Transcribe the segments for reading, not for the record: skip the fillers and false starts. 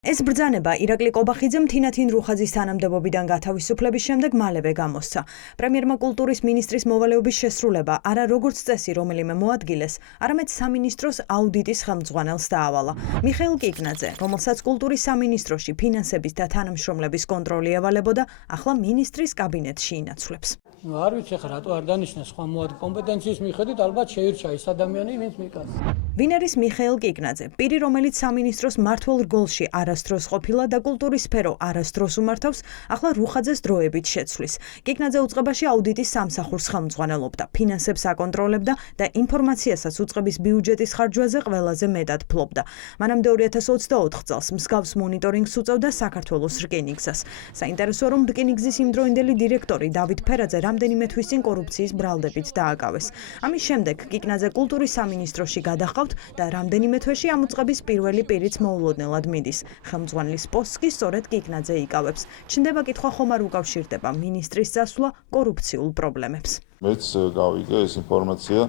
ეს ბრძანება ირაკლი კობახიძემ თინათინ რუხაძის თანამდებობიდან გათავისუფლების შემდეგ მალევე გამოსცა. პრემიერმა კულტურის მინისტრის მოვალეობის შესრულება არა როგორც წესი რომელიმე მოადგილეს, არამედ სამინისტროს აუდიტის ხელმძღვანელს დაავალა. მიხეილ კიკნაძე, რომელსაც კულტურის სამინისტროში ფინანსების და თანამშრომლების კონტროლი ევალებოდა, ახლა მინისტრის კაბინეტში ინაცვლებს. არ ვიცი ხა რატო არ დანიშნა სხვა კომპეტენციის მიხედვით ალბათ შეირჩა ის ადამიანი, ვინც მიკაც. ვინ არის მიხეილ კიკნაძე? პირი, რომელიც სამინისტროს მმართველ რგოლში არასდროს ყოფილა და კულტურის სფერო არასდროს უმართავს, ახლა რუხაძეს დროებით შეცვლის. კიკნაძე უწყებაში აუდიტის სამსახურს ხელმძღვანელობდა, ფინანსებს აკონტროლებდა და ინფორმაციასაც უწყების ბიუჯეტის ხარჯვაზე ყველაზე მეტად ფლობდა. მანამდე 2024 წელს მსგავს მონიტორინგს უწევდა საქართველოს რკინიგზას. საინტერესოა, რომ რკინიგზის იმდროინდელი დირექტორი დავით ფერაძე რამდენიმე თვის წინ კორუფციის ბრალდებით დააკავეს. ამის შემდეგ კიკნაძე კულტურის სამინისტროში გადაჰყავთ და რამდენიმე თვეში ამ უწყების პირველი პირიც მოულოდნელად მიდის. ხელმძღვანელის პოსტს კი სწორედ კიკნაძე იკავებს. ჩნდება კითხვა ხომ არ უკავშირდება მინისტრის წასვლა კორუფციულ პრობლემებს. მეც გავიგე ეს ინფორმაცია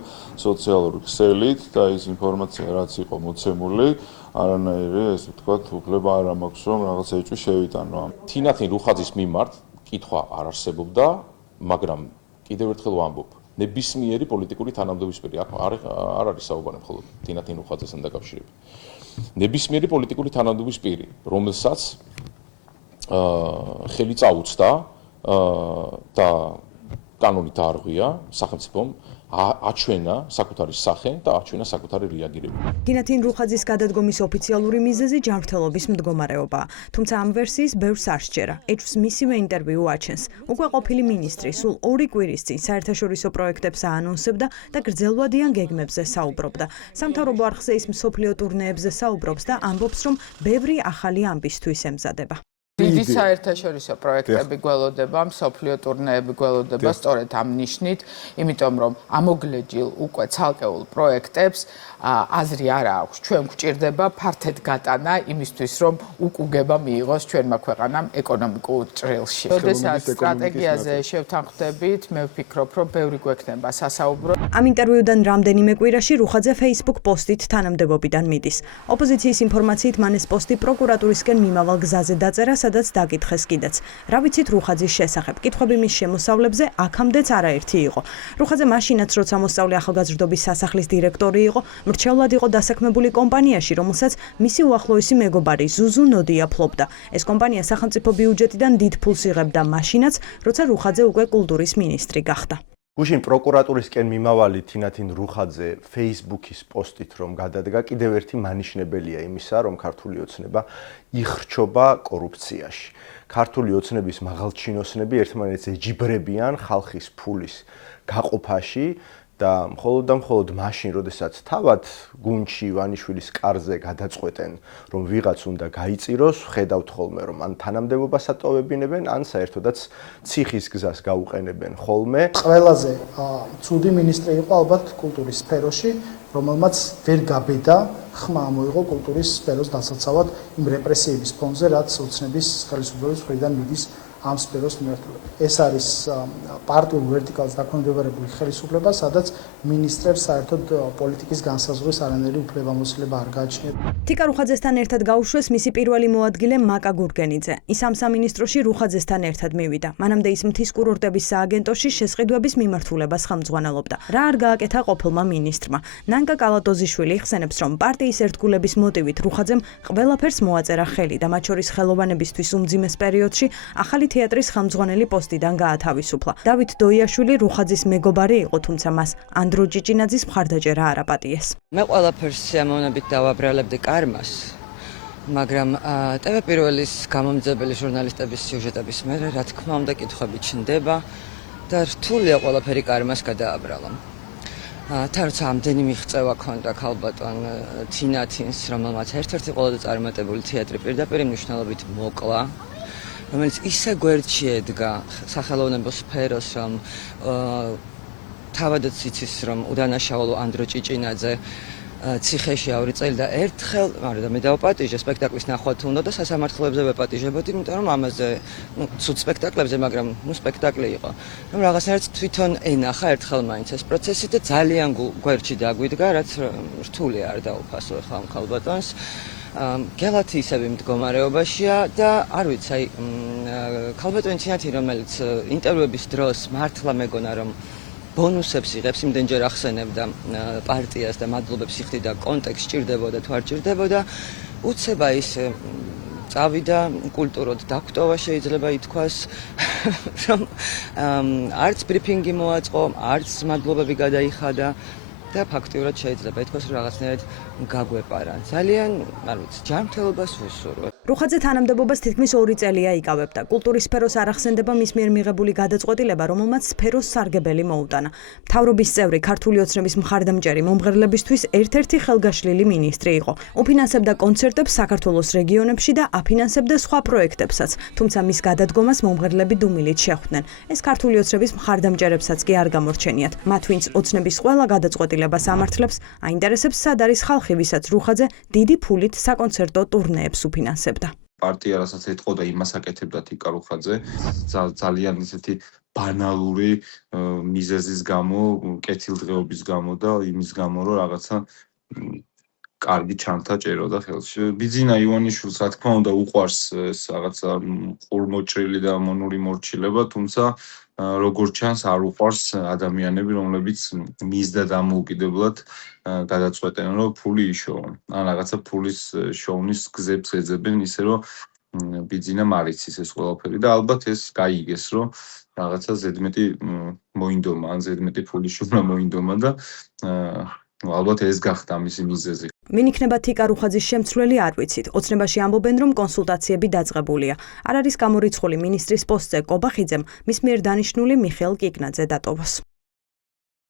სოციალური ქსელით და ეს ინფორმაცია რაც იყო მოცემული, არანაირი ესე ვთქვათ, უფლება არ მაქვს რომ რაღაც ეჭვი შევიტანო. თინათინ რუხაძის მიმართ კითხვა არ არსებობდა, მაგრამ კიდევ ერთხელ ვამბობ, ნებისმიერი პოლიტიკური თანამდებობისპირი არ არის საუბარი მხოლოდ თინათინ რუხაძესთან დაკავშირებით. ნებისმიერი პოლიტიკური თანამდებობისპირი, რომელსაც ხელი წაუწდა და კანონით არღვია სახელმწიფომ აჩვენა საკუთარი სახე და აჩვენა საკუთარი რეაგირება. თინათინ რუხაძის გადადგომის ოფიციალური მიზეზი ჯანმრთელობის მდგომარეობაა. თუმცა ამ ვერსიის ბევრს არ სჯერა. ეჭვს მისივე ინტერვიუ აჩენს. უკვე ყოფილი მინისტრი სულ 2 კვირის წინ საერთაშორისო პროექტებს აანონსებდა და გრძელვადიან გეგმებზე საუბრობდა. სამთავრობო არხზე ის მსოფლიო ტურნეებზე საუბრობს და ამბობს, რომ ბევრი ახალი ამბისთვის ემზადება. დიდი საერთაშორისო პროექტები გველოდება, მსოფლიო ტურნეები გველოდება სწორედ ამ ნიშნით, იმიტომ რომ ამოგლეჯილ უკვე ცალკეულ პროექტებს აზრი არ აქვს. ჩვენ გვჭირდება ფართედ გატანა იმისთვის, რომ უკუგება მიიღოს ჩვენმა ქვეყანამ ეკონომიკურ ჭრილში. როდესაც სტრატეგიაზე შევთანხმდებით, მე ვფიქრობ, რომ ბევრი გვექნება სასაუბრო. ამ ინტერვიუდან რამდენიმე კვირაში რუხაძე Facebook პოსტით თანამდებობიდან მიდის. ოპოზიციის ინფორმაციით მან ეს პოსტი პროკურატურისკენ მიმავალ გზაზე დაწერა, სადაც დაკითხეს კიდეც. რა ვიცით რუხაძის შესახებ? კითხვები მის შემოსავლებზე აქამდეც არაერთი იყო. რუხაძე მაშინაც, როცა მოსწავლე ახალგაზრდობის სასახლის დირექტორი იყო, მრჩევლად იყო დასაქმებული კომპანიაში, რომელსაც მისი უახლოესი მეგობარი ზუზუ ნოდია ფლობდა. ეს კომპანია სახელმწიფო ბიუჯეტიდან დიდ ფულს იღებდა მაშინაც, როცა რუხაძე უკვე კულტურის მინისტრი გახდა. გუშინ პროკურატურისკენ მიმავალი თინათინ რუხაძე Facebook-ის პოსტით რომ გადადგა, კიდევ ერთი მანიშნებელია იმისა, რომ ქართული ოცნება იხრჩობა კორუფციაში. ქართული ოცნების მაღალჩინოსნები ერთმანეთს ეჯიბრებიან ხალხის ფულის გაყოფაში და მხოლოდ მაშინ, როდესაც თავად გუნდში ივანიშვილის კარზე გადაწყვეტენ, რომ ვიღაც უნდა გაიწიროს, ხედავთ ხოლმე, რომ ან თანამდებობას ატოვებინებენ, ან საერთოდაც ციხის გზას გაუყენებენ ხოლმე. ყველაზე ცუდი მინისტრი იყო ალბათ კულტურის სფეროში, რომელმაც ვერ გაბედა ხმა მოიღო კულტურის სფეროს დასაცავად იმ რეპრესიების ფონზე, რაც ოცნების ხელისუფლების მხრიდან მიდის ამ სფეროს მიმართულებით. ეს არის პარტიულ ვერტიკალს დაქვემდებარებული ხელისუფლება, სადაც მინისტრებს საერთოდ პოლიტიკის განსაზღვრის არანაირი უფლებამოსილება არ გააჩნიათ. თიკა რუხაძესთან ერთად გაუშვეს მისი პირველი მოადგილე მაკა გურგენიძე. ის ამ სამინისტროში რუხაძესთან ერთად მივიდა. მანამდე ის მთის კურორტების სააგენტოში შესყიდვების მიმართულებას ხელმძღვანელობდა. რა არ გააკეთა ყოფილმა მინისტრმა? ნანკა კალატოზიშვილი იხსენებს, რომ პარტიის ერთგულების მოტივით რუხაძემ ყველაფერს მოაწერა ხელი და მათ შორის ხელოვანებისთვის უმძიმეს პერიოდში ახალი თეატრის ხელმძღვანელი პოსტიდან გაათავისუფლა. დავით დოიაშვილი რუხაძის მეგობარი იყო, თუმცა მას ანდრო ჭიჭინაძის მხარდაჭერა არ აპატიეს. მე ყველაფერს სიამოვნებით დავაბრალებდი კარმას, მაგრამ TV პირველის გამომძებელი ჟურნალისტების სიუჟეტების მერე, რა თქმა უნდა, კითხვები ჩნდება და რთულია ყველაფერი კარმას გადააბრალა. თან როცა ამდენი მიღწევა ქონდა ქალბატონ თინათინს, რომელმაც ერთ-ერთი ყველაზე წარმატებული თეატრი პირდაპირ მნიშვნელობით მოკლა, რომელიც ისე გვერდში ედგა სახელოვნებო სფეროს, რომ თავადაც იცის, რომ უდანაშაულო ანდრო ჭიჭინაძე ციხეში ავრი წელი და ერთხელ, მაგრამ მე დავაპატიჟე სპექტაკლის ნახვა თუ უნდა და სასამართლოებზე ვეპატიჟებოდი, იმიტომ რომ ამაზე, ცუდ სპექტაკლებზე, მაგრამ სპექტაკლი იყო. რომ რაღაცნაირად თვითონ ენახა ერთხელ მაინც ეს პროცესი და ძალიან გვერდში დაგვიდგა, რაც რთული არ დაუფასო ახლა ამ ქალბატონს. გელათი ისევ მდგომარეობაშია და არ ვიცი, აი ქალბატონი თინათი, რომელიც ინტერვიუების დროს მართლა მეგონა რომ ბონუსებს იღებს, იმდენჯერ ახსენებდა პარტიას და მადლობებს იხდიდა კონტექსტ ჭირდებოდა თუ არ ჭირდებოდა, უცება ის წავიდა კულტუროდ დაგვტოვა შეიძლება ითქვას, რომ არც ბრიფინგი მოაწყო, არც მადლობები გადაიხადა და ფაქტიურად შეიძლება ითქვას, რომ რაღაცნაირად გაგვეპარა. ძალიან, არ ვიცი, ჯანმრთელობას ვუსურვებ. რუხაძე თანამდებობას თითქმის 2 წელია იკავებდა. კულტურის სფეროს არ ახსენდება მის მიერ მიღებული გადაწყვეტილება, რომელმაც სფეროს სარგებელი მოუტანა. მთავრობის წევრი ქართული ოცნების მხარდამჭერი მომღერლებისთვის ერთ-ერთი ხელგაშლილი მინისტრი იყო. უფინანსებდა კონცერტებს საქართველოს რეგიონებში და აფინანსებდა სხვა პროექტებსაც, თუმცა მის გადადგომას მომღერლები დუმილით შეხვდნენ. ეს ქართული ოცნების მხარდამჭერებსაც კი არ გამორჩენიათ. მათ ვინც ოცნების ყველა გადაწყვეტილებას ამართლებს, აინტერესებს სად არის ხალხი, ვისაც რუხაძე დიდი ფულით საკონცერტო ტურნეებს უფინანსებდა. პარტია რასაც ეთყოდა იმას აკეთებდა თიკა რუხაძე ძალიან ისეთი ბანალური მიზეზის გამო, კეთილდღეობის გამო და იმის გამო რომ რაღაცა კარგი ჩანთა ჭეროდა ხელში. ბიძინა ივანიშვილს რა თქმა უნდა უყვარს ეს რაღაცა ყურმოჭრილი და მონური მორჩილება, თუმცა როგორც ჩანს არ უყვარს ადამიანები, რომლებიც მისდა დამოუკიდებლად გადაწყვეტენ, რომ ფული იშოვონ. ან რაღაცა ფულის შოვნის გზებს ეძებენ, ისე რომ ბიძინა მარიცის ეს ყველაფერი და ალბათ ეს გაიგეს, რომ რაღაცა ზედმეტი მოინდომა, ან ზედმეტი ფული შოვნა მოინდომა და ალბათ ეს გახდა მისი მიზეზი. ვინ იქნება თიკა რუხაძის შემცვლელი არ ვიცით. ოცნებაში ამბობენ, რომ კონსულტაციები დაწყებულია. არ არის გამორიცხული მინისტრის პოსტზე კობახიძემ მის მიერ დანიშნული მიხეილ კიკნაძე დატოვოს.